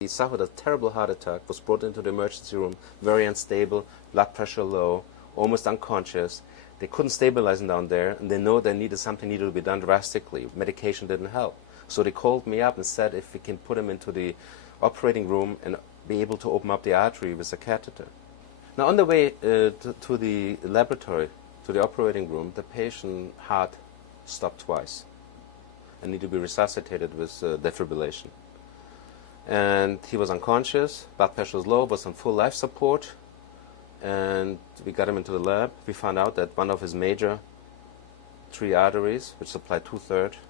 He suffered a terrible heart attack, was brought into the emergency room, very unstable, blood pressure low, almost unconscious. They couldn't stabilize him down there, and they know something needed to be done drastically. Medication didn't help. So they called me up and said if we can put him into the operating room and be able to open up the artery with a catheter. Now on the way to the laboratory, to the operating room, the patient's heart stopped twice and needed to be resuscitated with defibrillation. And he was unconscious, blood pressure was low, was on full life support, and we got him into the lab. We found out that one of his major three arteries, which supplied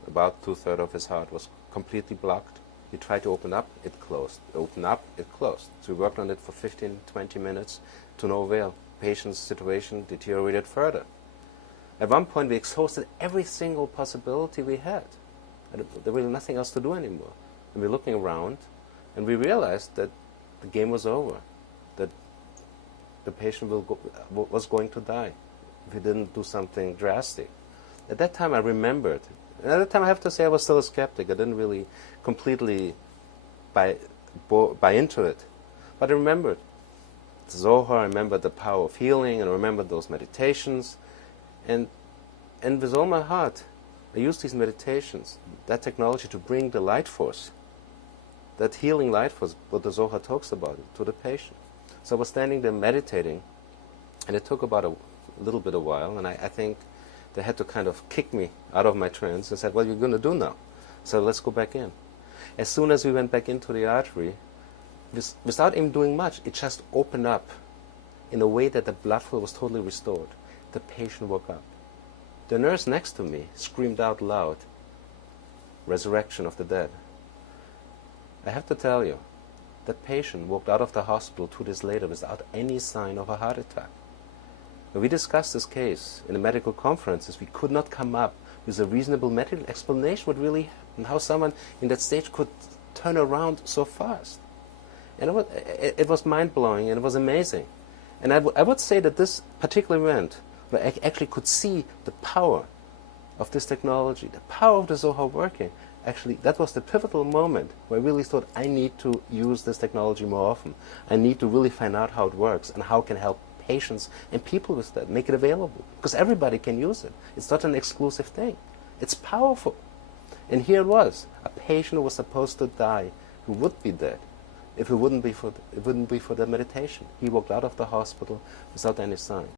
about two-thirds of his heart, was completely blocked. He tried to open up, it closed. Open up, it closed. So we worked on it for 15, 20 minutes to no avail. Patient's situation deteriorated further. At one point we exhausted every single possibility we had. There was nothing else to do anymore. And we're looking around, and we realized that the game was over, that the patient was going to die if he didn't do something drastic. At that time I remembered. And at that time I have to say I was still a skeptic. I didn't really completely buy into it. But I remembered Zohar, I remembered the power of healing, and I remembered those meditations. And with all my heart, I used these meditations, that technology, to bring the light force, that healing light force, what the Zohar talks about, to the patient. So I was standing there meditating, and it took about a little bit of a while, and I think they had to kind of kick me out of my trance and said, what are you going to do now? So let's go back in. As soon as we went back into the artery, without even doing much, it just opened up in a way that the blood flow was totally restored. The patient woke up. The nurse next to me screamed out loud, resurrection of the dead. I have to tell you, that patient walked out of the hospital 2 days later without any sign of a heart attack. When we discussed this case in the medical conferences, we could not come up with a reasonable medical explanation what really happened, how someone in that stage could turn around so fast. And it was mind-blowing, and it was amazing. And I would say that this particular event, where I actually could see the power of this technology, the power of the Zohar working, actually, that was the pivotal moment where I really thought I need to use this technology more often. I need to really find out how it works and how it can help patients and people with that, make it available. Because everybody can use it. It's not an exclusive thing. It's powerful. And here it was, a patient who was supposed to die, who would be dead, if it wouldn't be for the meditation. He walked out of the hospital without any sign.